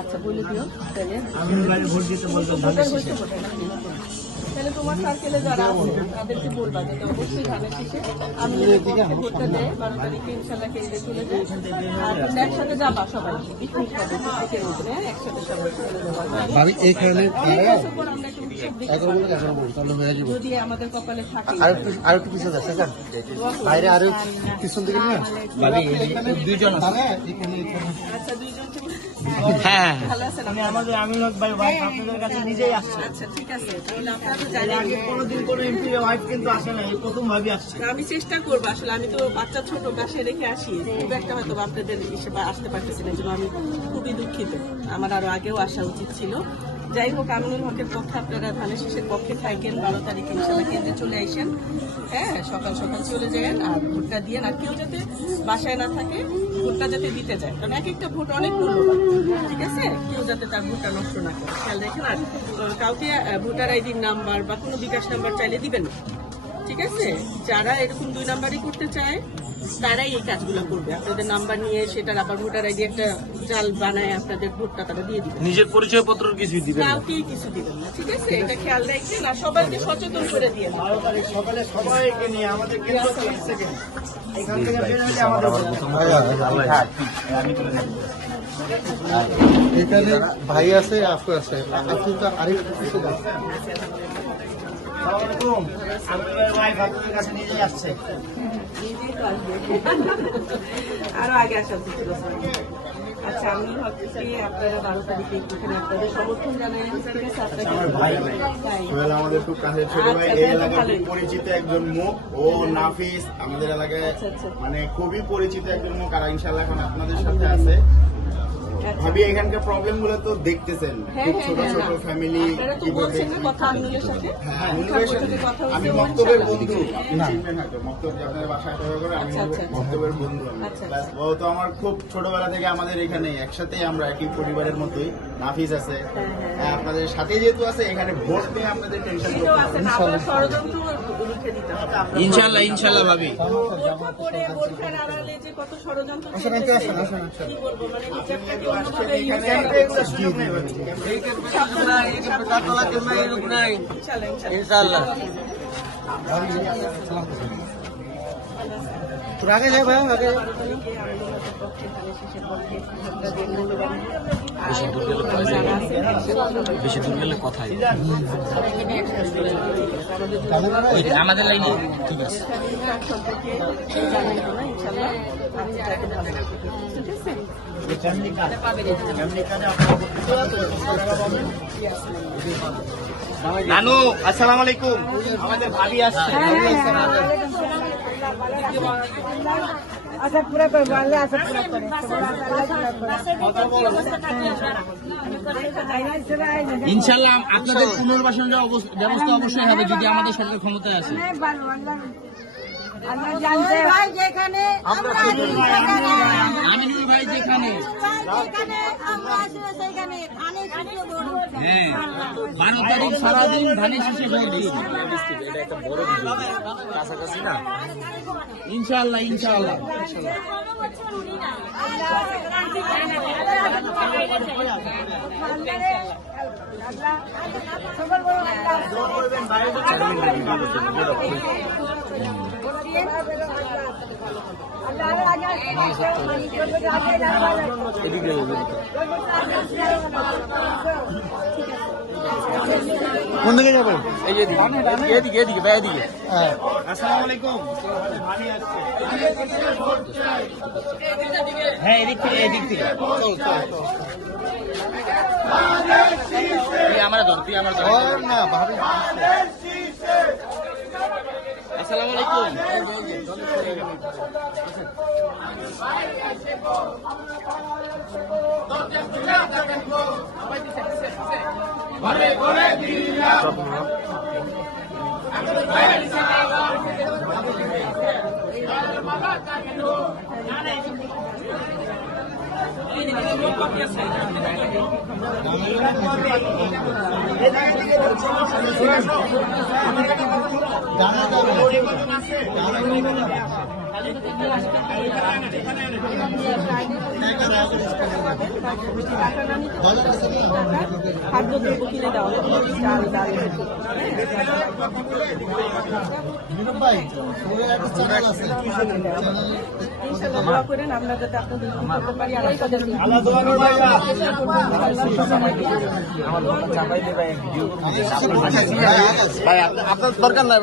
আচ্ছা বলে দিও তাহলে তাহলে তোমার সার্কেলে যারা আছে তাদেরকে বলবা যে অবশ্যই ধানের শীষে আমি ভোটটা দেয় 12 তারিখে ইনশাল্লাহ কেন্দ্রে চলে যাই। আর তোমরা একসাথে যাবা সবাই পিকনিক হবে পিকনিকের মধ্যে একসাথে সবাই চলে যাবা। যদি আমাদের কপালে থাকে আর একটু পিছনে যাচ্ছে বাইরে আরো পিছন দিকে নিয়ে দুইজন আচ্ছা দুইজন হ্যাঁ ভালো আছেন আমি আপনাদের কাছে নিজেই আসছি। আচ্ছা ঠিক আছে তাহলে আপনারা তো জানেন কোনোদিন কোনো এমপি ওয়াইফ কিন্তু আসে না, এই প্রথম ভাবি আসছে। আমি চেষ্টা করবো আসলে আমি তো বাচ্চা ছোট কাছে রেখে আসি খুব একটা হয়তো আপনাদের হিসেবে আসতে পারতেছি না, জন্য আমি খুবই দুঃখিত। আমার আরো আগেও আসা উচিত ছিল। যাই হোক আমিনুল হকের পক্ষে আপনারা ধানের শীষের পক্ষে থাকেন 12 তারিখে ইনশাল্লাহ কেন্দ্রে চলে আসেন। হ্যাঁ সকাল সকাল চলে যান আর ভোটটা দিয়ে আর কেউ যাতে বাসায় না থাকে ভোটটা যাতে দিতে যায়, কারণ এক একটা ভোট অনেক মূল্যবান। ঠিক আছে কেউ যাতে তার ভোটটা নষ্ট না করে খেয়াল রাখেন। আর কাউকে ভোটার আইডির নাম্বার বা কোনো বিকাশ নাম্বার চাইলে দিবেন না। ঠিক আছে যারা এরকম 2 নাম্বারই করতে চায় তারাই এই কাজগুলো করবে। আপনাদের নাম্বার নিয়ে সেটার আবার ভোটার আইডি একটা জাল বানায় আপনাদের ভোটটা তারা দিয়ে দিবে। নিজের পরিচয় পত্র কিছু দিবেন না, কাউকেই কিছু দিবেন না। ঠিক আছে এটা খেয়াল রাখছেন আর সবাইকে সচেতন করে দিয়ে দিন। 12 তারিখ সকালে সবাইকে নিয়ে আমাদের কেন্দ্র 30 সেকেন্ড এখান থেকে বের হলে আমাদের এখানে ভাই আছে আপু আছে আপনি তো আরেকটু কিছু আছে। আরো আগে আসা উচিত ছিল। আচ্ছা আমি ভাবতেছি আপনারা 12 তারিখে এখানে আপনাদের সমর্থন জানাই। ঠিক আছে আপনাকে সোহেল আমাদের খুব কাছের ছোট ভাই, এই এলাকার খুব পরিচিত একজন মুখ। ও নাফিস আমাদের এলাকায় মানে খুবই পরিচিত একজন মুখ, আর ইনশাল্লাহ এখন আপনাদের সাথে আছে। ভাবি এখানকার প্রবলেম গুলো তো দেখতেছেন, খুব ছোট ছোট ফ্যামিলি কিভাবে। আমি মক্তবের বন্ধু, চিনবেন হয়তো মক্তব যে আপনাদের বাসায় ব্যবহার করে, আমি মক্তবের বন্ধু। ও তো আমার খুব ছোটবেলা থেকে আমাদের এখানে একসাথেই, আমরা একই পরিবারের মতোই। নাফিস আছে আপনাদের সাথে যেহেতু আছে, এখানে ভোট নিয়ে আপনাদের টেনশন ইনশাল্লাহ ইনশাল্লাহ ভাবি। কত ষড়যন্ত্র ইনশাল্লাহ আগে যাই ভাই আগে বেশি দূর গেলে কথাই আমাদের লাইনে ঠিক আছে। নানু আসসালামু আলাইকুম, আমাদের ভাবি আসছে। আচ্ছা পুরো করে বললে আচ্ছা পুরো করে ইনশাল্লাহ আপনাদের পুনর্বাসনের ব্যবস্থা অবশ্যই হবে যদি আমাদের সরকার ক্ষমতায় আসে। ভাই যেখানে আমিনুল ভাই যেখানে হ্যাঁ 12 তারিখ সারাদিন ধানের শীষে ভোট দিন। কাছাকাছি না ইনশাল্লাহ ইনশাল্লাহ কোন দিকে যাবেন? এই যে এদিকে এদিকে ভাই এদিকে। আসসালামু আলাইকুম। হ্যাঁ এদিক থেকে এদিক থেকে চল চল তুই আমার ধর তুই আমার ধর না ভাবি আসসালামু আলাইকুম। ঘরে ঘরে দিলা খাদ্যদ্রব্য কিনে দেওয়া হবে, চাল ডাল ইনশাআল্লাহ দোয়া করেন আমরা যাতে আপনাদের করতে পারি। ভাই আপনার দরকার নাই।